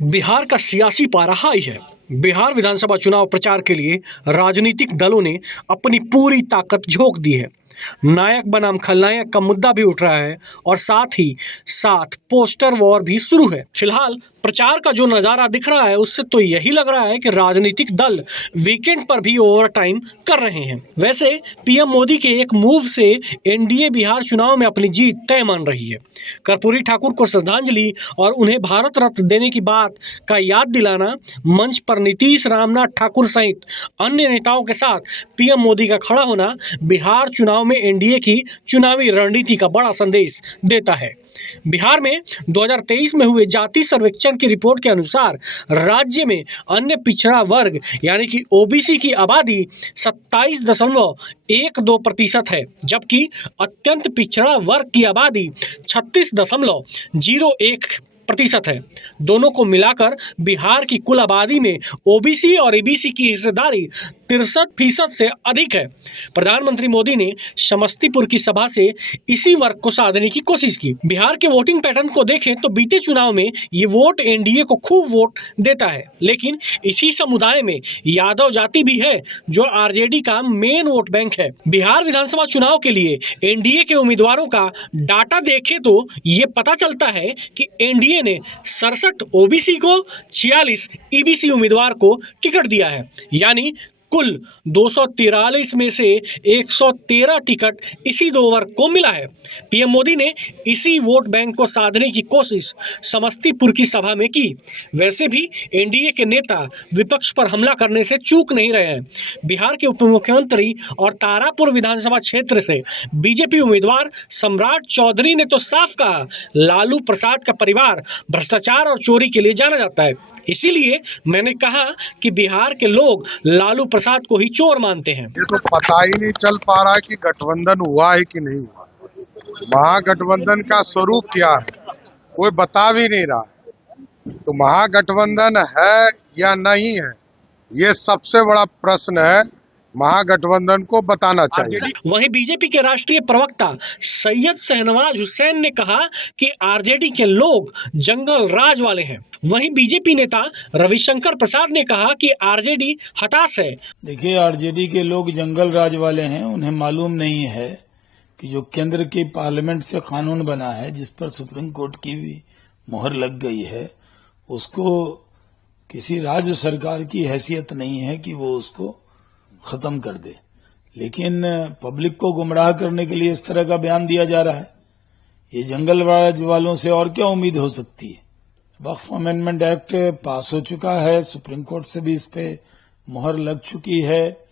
बिहार का सियासी पारा हाई है। बिहार विधानसभा चुनाव प्रचार के लिए राजनीतिक दलों ने अपनी पूरी ताकत झोंक दी है। नायक बनाम खलनायक का मुद्दा भी उठ रहा है और साथ ही साथ पोस्टर वॉर भी शुरू है। फिलहाल प्रचार का जो नज़ारा दिख रहा है उससे तो यही लग रहा है कि राजनीतिक दल वीकेंड पर भी ओवर टाइम कर रहे हैं। वैसे पीएम मोदी के एक मूव से एनडीए बिहार चुनाव में अपनी जीत तय मान रही है। कर्पूरी ठाकुर को श्रद्धांजलि और उन्हें भारत रत्न देने की बात का याद दिलाना, मंच पर नीतीश रामनाथ ठाकुर सहित अन्य नेताओं के साथ पीएम मोदी का खड़ा होना बिहार चुनाव में एनडीए की चुनावी रणनीति का बड़ा संदेश देता है। बिहार में 2023 में हुए जाति सर्वेक्षण की रिपोर्ट के अनुसार राज्य में अन्य पिछड़ा वर्ग यानी कि ओबीसी की आबादी 27.12% है, जबकि अत्यंत पिछड़ा वर्ग की आबादी 36.01% है। दोनों को मिलाकर बिहार की कुल आबादी में ओबीसी और ईबीसी की हिस्सेदारी 63% से अधिक है। प्रधानमंत्री मोदी ने समस्तीपुर की सभा से इसी वर्ग को साधने की कोशिश की। बिहार के वोटिंग पैटर्न को देखें तो बीते चुनाव में ये वोट एनडीए को खूब वोट देता है, लेकिन इसी समुदाय में यादव जाति भी है जो आरजेडी का मेन वोट बैंक है। बिहार विधानसभा चुनाव के लिए एनडीए के उम्मीदवारों का डाटा देखें तो ये पता चलता है कि एनडीए ने 67 ओबीसी को 46 ईबीसी उम्मीदवार को टिकट दिया है, यानी कुल 243 में से 113 टिकट इसी दो वर्ग को मिला है। पीएम मोदी ने इसी वोट बैंक को साधने की कोशिश समस्तीपुर की सभा में की। वैसे भी एनडीए के नेता विपक्ष पर हमला करने से चूक नहीं रहे हैं। बिहार के उप मुख्यमंत्री और तारापुर विधानसभा क्षेत्र से बीजेपी उम्मीदवार सम्राट चौधरी ने तो साफ कहा, लालू प्रसाद का परिवार भ्रष्टाचार और चोरी के लिए जाना जाता है। इसीलिए मैंने कहा कि बिहार के लोग लालू प्रसाद को ही चोर मानते हैं। ये तो पता ही नहीं चल पा रहा कि गठबंधन हुआ है कि नहीं हुआ। महागठबंधन का स्वरूप क्या है कोई बता भी नहीं रहा। तो महागठबंधन है या नहीं है, ये सबसे बड़ा प्रश्न है। महागठबंधन को बताना चाहिए। वहीं बीजेपी के राष्ट्रीय प्रवक्ता सैयद शहनवाज हुसैन ने कहा कि आरजेडी के लोग जंगल राज वाले हैं। वहीं बीजेपी नेता रविशंकर प्रसाद ने कहा कि आरजेडी हताश है। देखिए, आरजेडी के लोग जंगल राज वाले हैं। उन्हें मालूम नहीं है कि जो केंद्र की पार्लियामेंट से कानून बना है, जिस पर सुप्रीम कोर्ट की भी मोहर लग गई है, उसको किसी राज्य सरकार की हैसियत नहीं है कि वो उसको खत्म कर दे। लेकिन पब्लिक को गुमराह करने के लिए इस तरह का बयान दिया जा रहा है। ये जंगल राज वालों से और क्या उम्मीद हो सकती है। वक्फ अमेंडमेंट एक्ट पास हो चुका है, सुप्रीम कोर्ट से भी इस पे मोहर लग चुकी है।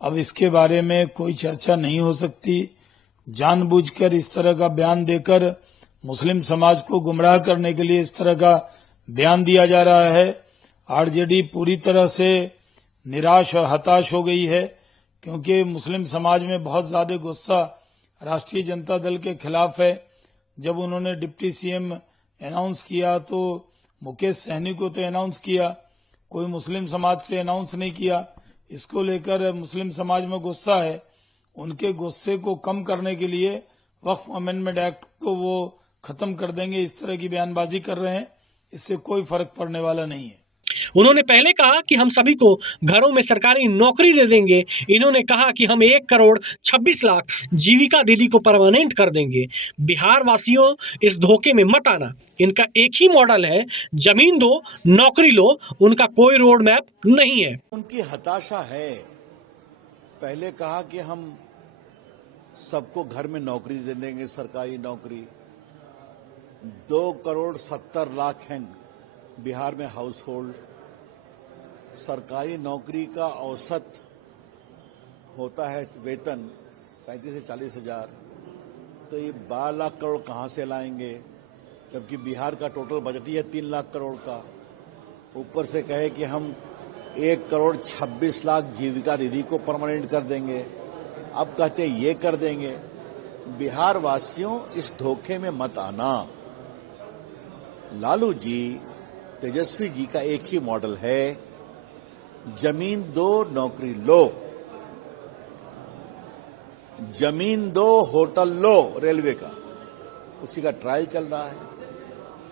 अब इसके बारे में कोई चर्चा नहीं हो सकती। जानबूझकर इस तरह का बयान देकर मुस्लिम समाज को गुमराह करने के लिए इस तरह का बयान दिया जा रहा है। आरजेडी पूरी तरह से निराश और हताश हो गई है, क्योंकि मुस्लिम समाज में बहुत ज्यादा गुस्सा राष्ट्रीय जनता दल के खिलाफ है। जब उन्होंने डिप्टी सीएम अनाउंस किया तो मुकेश सहनी को तो अनाउंस किया, कोई मुस्लिम समाज से अनाउंस नहीं किया। इसको लेकर मुस्लिम समाज में गुस्सा है। उनके गुस्से को कम करने के लिए वक्फ अमेंडमेंट एक्ट को वो खत्म कर देंगे, इस तरह की बयानबाजी कर रहे हैं। इससे कोई फर्क पड़ने वाला नहीं है। उन्होंने पहले कहा कि हम सभी को घरों में सरकारी नौकरी दे देंगे। इन्होंने कहा कि हम 1 करोड़ 26 लाख जीविका दीदी को परमानेंट कर देंगे। बिहार वासियों, इस धोखे में मत आना। इनका एक ही मॉडल है, जमीन दो नौकरी लो। उनका कोई रोड मैप नहीं है। उनकी हताशा है। पहले कहा कि हम सबको घर में नौकरी दे देंगे, सरकारी नौकरी। 2 करोड़ 70 लाख हैं बिहार में हाउस होल्ड। सरकारी नौकरी का औसत होता है वेतन 35 से 40 हजार। तो ये 12 लाख करोड़ कहां से लाएंगे, जबकि बिहार का टोटल बजट ही है 3 लाख करोड़ का। ऊपर से कहे कि हम 1 करोड़ 26 लाख जीविका दीदी को परमानेंट कर देंगे। अब कहते ये कर देंगे। बिहार वासियों, इस धोखे में मत आना। लालू जी, तेजस्वी जी का एक ही मॉडल है, जमीन दो नौकरी लो। जमीन दो होटल लो, रेलवे का, उसी का ट्रायल चल रहा है।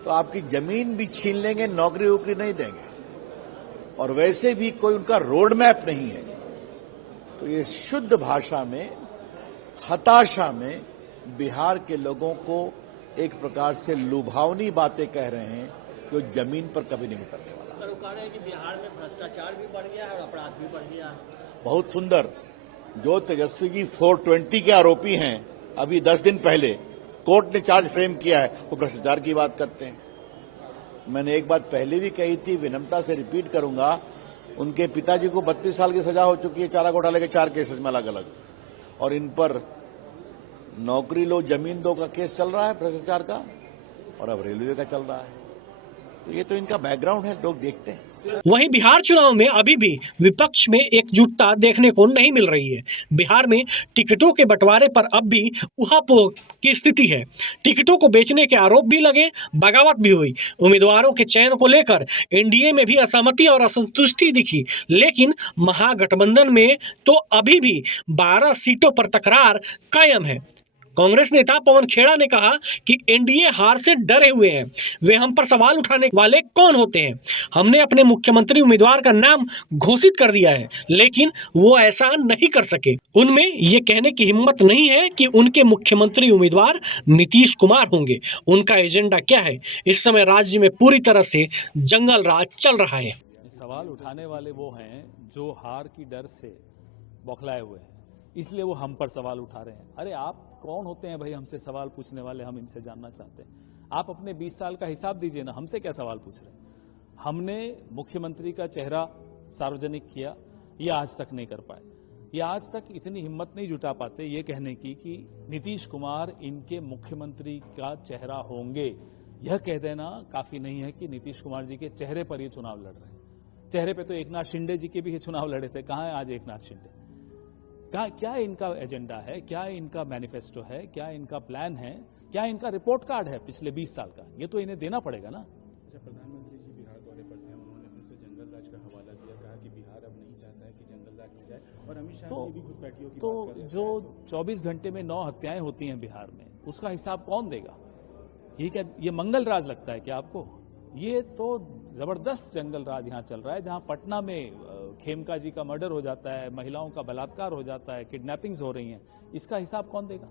तो आपकी जमीन भी छीन लेंगे, नौकरी वोकरी नहीं देंगे, और वैसे भी कोई उनका रोड मैप नहीं है। तो ये शुद्ध भाषा में, हताशा में बिहार के लोगों को एक प्रकार से लुभावनी बातें कह रहे हैं जो जमीन पर कभी नहीं उतरने वाला। सर, वो कह रहे हैं कि बिहार में भ्रष्टाचार भी बढ़ गया है और अपराध भी बढ़ गया है। बहुत सुंदर। जो तेजस्वी जी 420 के आरोपी हैं, अभी 10 दिन पहले कोर्ट ने चार्ज फ्रेम किया है, वो भ्रष्टाचार की बात करते हैं। मैंने एक बात पहले भी कही थी, विनम्रता से रिपीट करूंगा, उनके पिताजी को 32 साल की सजा हो चुकी है चारा घोटाले के 4 केसेस में अलग अलग, और इन पर नौकरी लो जमीन दो का केस चल रहा है भ्रष्टाचार का, और अब रेलवे का चल रहा है। तो ये तो इनका बैकग्राउंड है, लोग देखते हैं। वहीं बिहार चुनाव में अभी भी विपक्ष में एकजुटता देखने को नहीं मिल रही है। बिहार में टिकटों के बंटवारे पर अब भी उहापोह की स्थिति है। टिकटों को बेचने के आरोप भी लगे, बगावत भी हुई। उम्मीदवारों के चयन को लेकर एनडीए में भी असहमति और असंतुष्टि दिखी, लेकिन महागठबंधन में तो अभी भी 12 सीटों पर तकरार कायम है। कांग्रेस नेता पवन खेड़ा ने कहा कि एनडीए हार से डरे हुए हैं। वे हम पर सवाल उठाने वाले कौन होते हैं? हमने अपने मुख्यमंत्री उम्मीदवार का नाम घोषित कर दिया है, लेकिन वो ऐसा नहीं कर सके। उनमें ये कहने की हिम्मत नहीं है कि उनके मुख्यमंत्री उम्मीदवार नीतीश कुमार होंगे। उनका एजेंडा क्या है? इस समय राज्य में पूरी तरह से जंगल राज चल रहा है। सवाल उठाने वाले वो हैं जो हार की डर से बौखलाए हुए हैं, इसलिए वो हम पर सवाल उठा रहे हैं। अरे आप कौन होते हैं भाई हमसे सवाल पूछने वाले? हम इनसे जानना चाहते हैं। आप अपने 20 साल का हिसाब दीजिए ना, हमसे क्या सवाल पूछ रहे हैं? हमने मुख्यमंत्री का चेहरा सार्वजनिक किया, ये आज तक नहीं कर पाए। ये आज तक इतनी हिम्मत नहीं जुटा पाते ये कहने की कि नीतीश कुमार इनके मुख्यमंत्री का चेहरा होंगे। यह कह देना काफी नहीं है कि नीतीश कुमार जी के चेहरे पर ये चुनाव लड़ रहे हैं। चेहरे पे तो एकनाथ शिंदे जी के भी ये चुनाव लड़े थे। कहां है आज एकनाथ शिंदे? क्या इनका एजेंडा है? क्या इनका मैनिफेस्टो है? क्या इनका प्लान है? क्या इनका रिपोर्ट कार्ड है पिछले 20 साल का? ये तो इन्हें देना पड़ेगा ना। अच्छा, प्रधानमंत्री जी बिहार दौरे पर थे, उन्होंने फिर से जंगल राज का हवाला दिया, कहा कि बिहार अब नहीं चाहता है कि जंगल राज हो जाए, और अमित शाह की भी घुसपैठियों की तो बात कर रहे हैं। जो 24 घंटे में 9 हत्याएं होती हैं बिहार में, उसका हिसाब कौन देगा? ये क्या ये मंगल राज लगता है क्या आपको? ये तो जबरदस्त जंगल राज यहाँ चल रहा है, जहाँ पटना में खेमका जी का मर्डर हो जाता है, महिलाओं का बलात्कार हो जाता है, किडनैपिंग्स हो रही हैं। इसका हिसाब कौन देगा?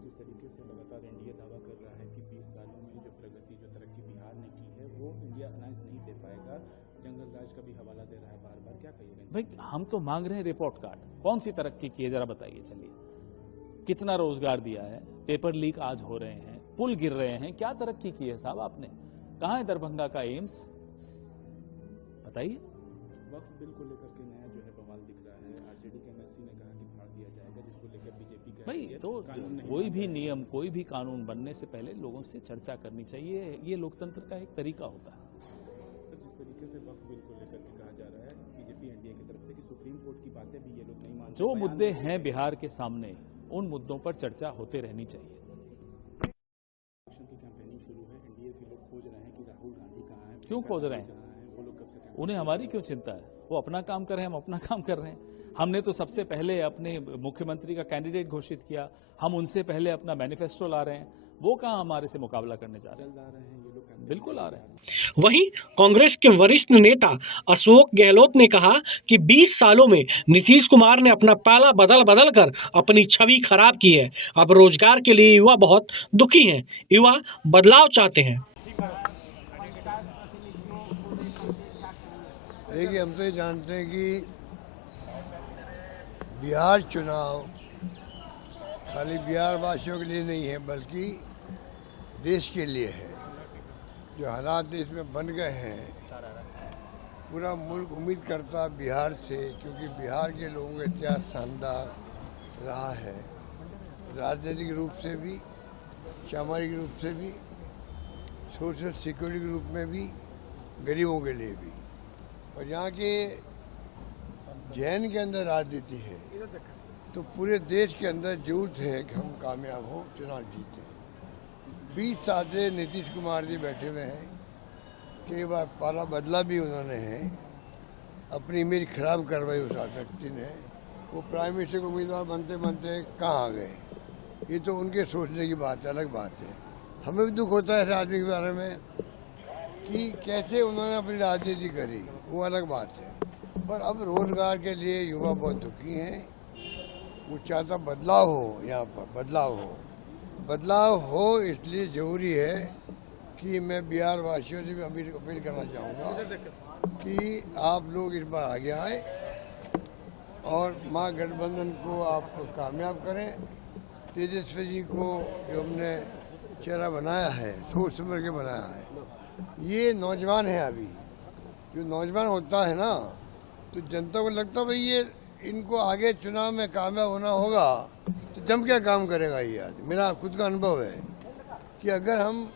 जिस तरीके से लगातार एनडीए दावा कर रहा है कि 20 सालों में जो प्रगति, जो तरक्की बिहार ने की है, वो इंडिया अलायंस नहीं दे पाएगा, जंगल राज का भी हवाला दे रहा है बार बार, क्या कहिएगा? भाई हम तो मांग रहे हैं रिपोर्ट कार्ड। कौन सी तरक्की की है जरा बताइए। चलिए, कितना रोजगार दिया है? पेपर लीक आज हो रहे हैं, पुल गिर रहे हैं, क्या तरक्की की है साहब आपने? कहां है दरभंगा का एम्स? बताइए। वक्त बिल को लेकर के नया जो है बवाल दिख रहा है। आरजेडी के एमएलसी ने कहा कि फाड़ दिया जाएगा, जिसको लेकर बीजेपी का भाई तो कोई भी नियम, कोई भी कानून बनने से पहले लोगों से चर्चा करनी चाहिए। ये लोकतंत्र का एक तरीका होता है। जिस तरीके से वक्त बिल को लेकर के कहा जा रहा है बीजेपी एनडीए की तरफ से कि सुप्रीम कोर्ट की बातें भी ये लोग नहीं मानते, जो मुद्दे हैं बिहार के सामने, उन मुद्दों पर चर्चा होते रहनी चाहिए। की कैंपेनिंग शुरू है, एनडीए के लोग खोज रहे हैं कि राहुल गांधी कहाँ है, क्यों खोज रहे हैं? वो लोग कब से उन्हें हमारी क्यों चिंता है? वो अपना काम कर रहे हैं, हम अपना काम कर रहे हैं। हमने तो सबसे पहले अपने मुख्यमंत्री का कैंडिडेट घोषित किया, हम उनसे पहले अपना मैनिफेस्टो ला रहे हैं। वो कहां हमारे से मुकाबला करने जा रहे हैं? बिल्कुल आ रहे हैं। वहीं कांग्रेस के वरिष्ठ नेता अशोक गहलोत ने कहा कि 20 सालों में नीतीश कुमार ने अपना पाला बदल बदल कर अपनी छवि खराब की है। अब रोजगार के लिए युवा बहुत दुखी हैं। युवा बदलाव चाहते हैं। देखिए, हम तो ये जानते हैं कि बिहार चुनाव खाली बिहार वासियों के लिए नहीं है, बल्कि देश के लिए है। जो हालात देश में बन गए हैं, पूरा मुल्क उम्मीद करता बिहार से, क्योंकि बिहार के लोगों का इतिहास शानदार रहा है, राजनीतिक रूप से भी, सामाजिक रूप से भी, सोशल सिक्योरिटी के रूप में भी, गरीबों के लिए भी। और यहाँ के जैन के अंदर राजनीति है, तो पूरे देश के अंदर जरूरत है कि हम कामयाब हो, चुनाव जीतें। 20 साल से नीतीश कुमार जी बैठे हुए हैं, कई बार पाला बदला भी उन्होंने है, अपनी इमेज खराब करवाई उस व्यक्ति ने। वो प्राइम मिनिस्टर को उम्मीदवार बनते बनते कहाँ आ गए? ये तो उनके सोचने की बात है, अलग बात है। हमें भी दुख होता है ऐसे आदमी के बारे में कि कैसे उन्होंने अपनी राजनीति करी, वो अलग बात है। पर अब रोजगार के लिए युवा बहुत दुखी हैं। वो चाहता बदलाव हो, यहाँ पर बदलाव हो इसलिए ज़रूरी है कि मैं बिहार वासियों से भी अपील करना चाहूँगा कि आप लोग इस बार आगे आए और महागठबंधन को आप कामयाब करें। तेजस्वी जी को जो हमने चेहरा बनाया है, सोच समझ के बनाया है, ये नौजवान है। अभी जो नौजवान होता है ना, तो जनता को लगता भाई ये इनको आगे चुनाव में कामयाब होना होगा तो जम क्या काम करेगा ये आदमी। मेरा खुद का अनुभव है कि अगर हम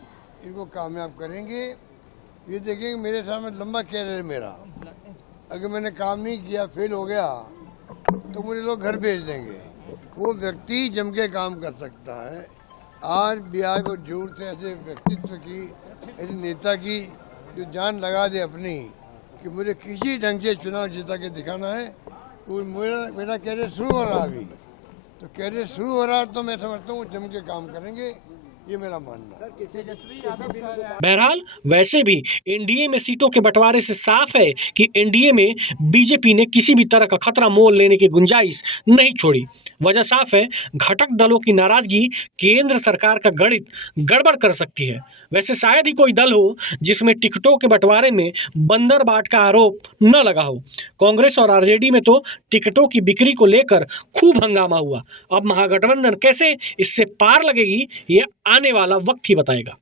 इनको कामयाब करेंगे, ये देखेंगे मेरे सामने लंबा कैरियर है मेरा, अगर मैंने काम नहीं किया, फेल हो गया, तो मुझे लोग घर भेज देंगे। वो व्यक्ति जम के काम कर सकता है। आज बिहार को जरूरत है ऐसे व्यक्तित्व की, ऐसे नेता की जो जान लगा दे अपनी कि मुझे किसी ढंग से चुनाव जीता के दिखाना है। तो मेरा कैरियर शुरू हो रहा अभी, तो कैरियर शुरू हो रहा तो मैं समझता हूँ जम के काम करेंगे, ये मेरा मानना है। बहरहाल वैसे भी एनडीए में सीटों के बंटवारे से साफ है कि एनडीए में बीजेपी ने किसी भी तरह का खतरा मोल लेने की गुंजाइश नहीं छोड़ी। वजह साफ है, घटक दलों की नाराजगी केंद्र सरकार का गणित गड़बड़ कर सकती है। वैसे शायद ही कोई दल हो जिसमें टिकटों के बंटवारे में बंदरबाट का आरोप न लगा हो। कांग्रेस और आरजेडी में तो टिकटों की बिक्री को लेकर खूब हंगामा हुआ। अब महागठबंधन कैसे इससे पार लगेगी, ये आने वाला वक्त ही बताएगा।